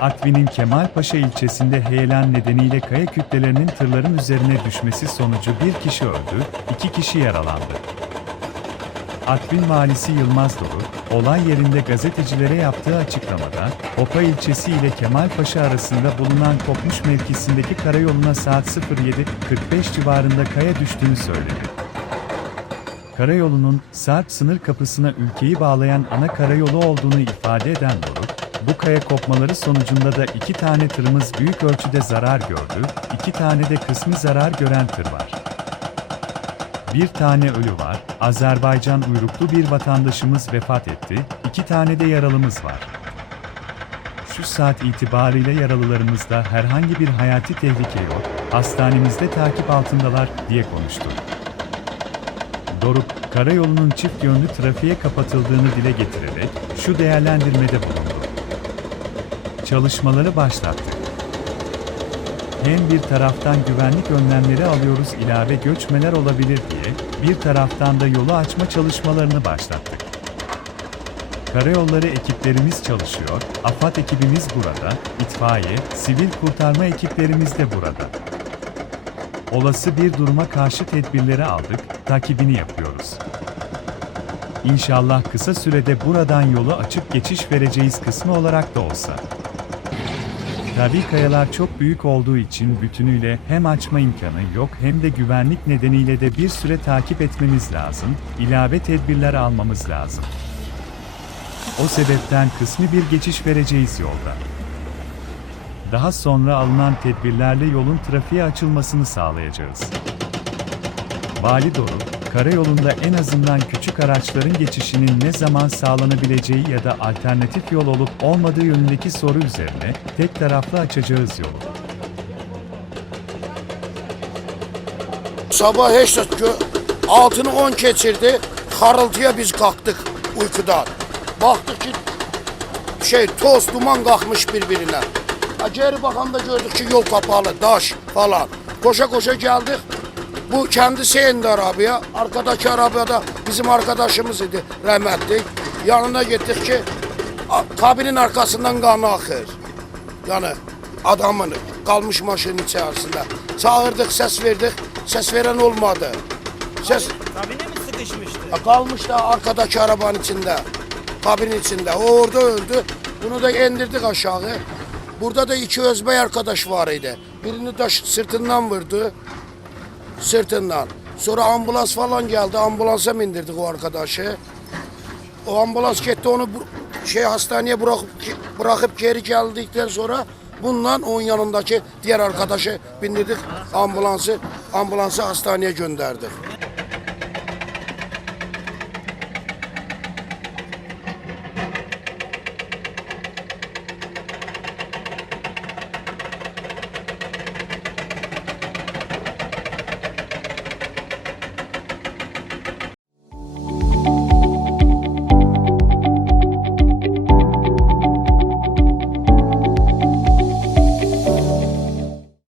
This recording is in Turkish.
Artvin'in Kemalpaşa ilçesinde heyelan nedeniyle kaya kütlelerinin tırların üzerine düşmesi sonucu bir kişi öldü, iki kişi yaralandı. Artvin Valisi Yılmaz Doru, olay yerinde gazetecilere yaptığı açıklamada, Hopa ilçesi ile Kemalpaşa arasında bulunan kopmuş mevkisindeki karayoluna saat 07.45 civarında kaya düştüğünü söyledi. Karayolunun Sarp sınır kapısına ülkeyi bağlayan ana karayolu olduğunu ifade eden Doruk, bu kaya kopmaları sonucunda da iki tane tırımız büyük ölçüde zarar gördü, iki tane de kısmi zarar gören tır var. Bir tane ölü var, Azerbaycan uyruklu bir vatandaşımız vefat etti, iki tane de yaralımız var. Şu saat itibariyle yaralılarımızda herhangi bir hayati tehlike yok, hastanemizde takip altındalar, diye konuştu. Doruk, karayolunun çift yönlü trafiğe kapatıldığını dile getirerek şu değerlendirmede bulundu. Çalışmaları başlattık. Hem bir taraftan güvenlik önlemleri alıyoruz ilave göçmeler olabilir diye, bir taraftan da yolu açma çalışmalarını başlattık. Karayolları ekiplerimiz çalışıyor, AFAD ekibimiz burada, itfaiye, sivil kurtarma ekiplerimiz de burada. Olası bir duruma karşı tedbirleri aldık, takibini yapıyoruz. İnşallah kısa sürede buradan yolu açıp geçiş vereceğiz kısmı olarak da olsa. Tabii kayalar çok büyük olduğu için bütünüyle hem açma imkanı yok hem de güvenlik nedeniyle de bir süre takip etmemiz lazım, ilave tedbirler almamız lazım. O sebepten kısmi bir geçiş vereceğiz yolda. Daha sonra alınan tedbirlerle yolun trafiğe açılmasını sağlayacağız. Vali Doru, karayolunda en azından küçük araçların geçişinin ne zaman sağlanabileceği ya da alternatif yol olup olmadığı yönündeki soru üzerine tek taraflı açacağız yolu. Sabah ki altını 10 keçirdi. Xarıltıya biz qalxdıq uykudan. Baxdıq ki şey toz duman qalxmış bir-birinə. Ha, Geri baxanda gördük ki yol kapalı, daş falan. Koşa koşa geldik. Bu kendisi indi arabaya. Arkadaki arabada bizim arkadaşımız idi rahmetli. Yanına gittik ki kabinin arkasından kan akır. Yani adamın kalmış maşının içerisinde. Çağırdık, ses verdik. Ses veren olmadı. Ses Kabine mi sıkışmıştı? ya kalmış da arkadaki arabanın içinde. Kabinin içinde. O orada öldü. Bunu da indirdik aşağı. Burada da iki özbey arkadaş var idi. Birini de sırtından vurdu. Sırtından. Sonra ambulans falan geldi. Ambulansa mı indirdik o arkadaşı? O ambulans gitti onu şey hastaneye bırakıp bırakıp geri geldikten sonra bundan onun yanındaki diğer arkadaşı bindirdik ambulansı ambulansı hastaneye gönderdik.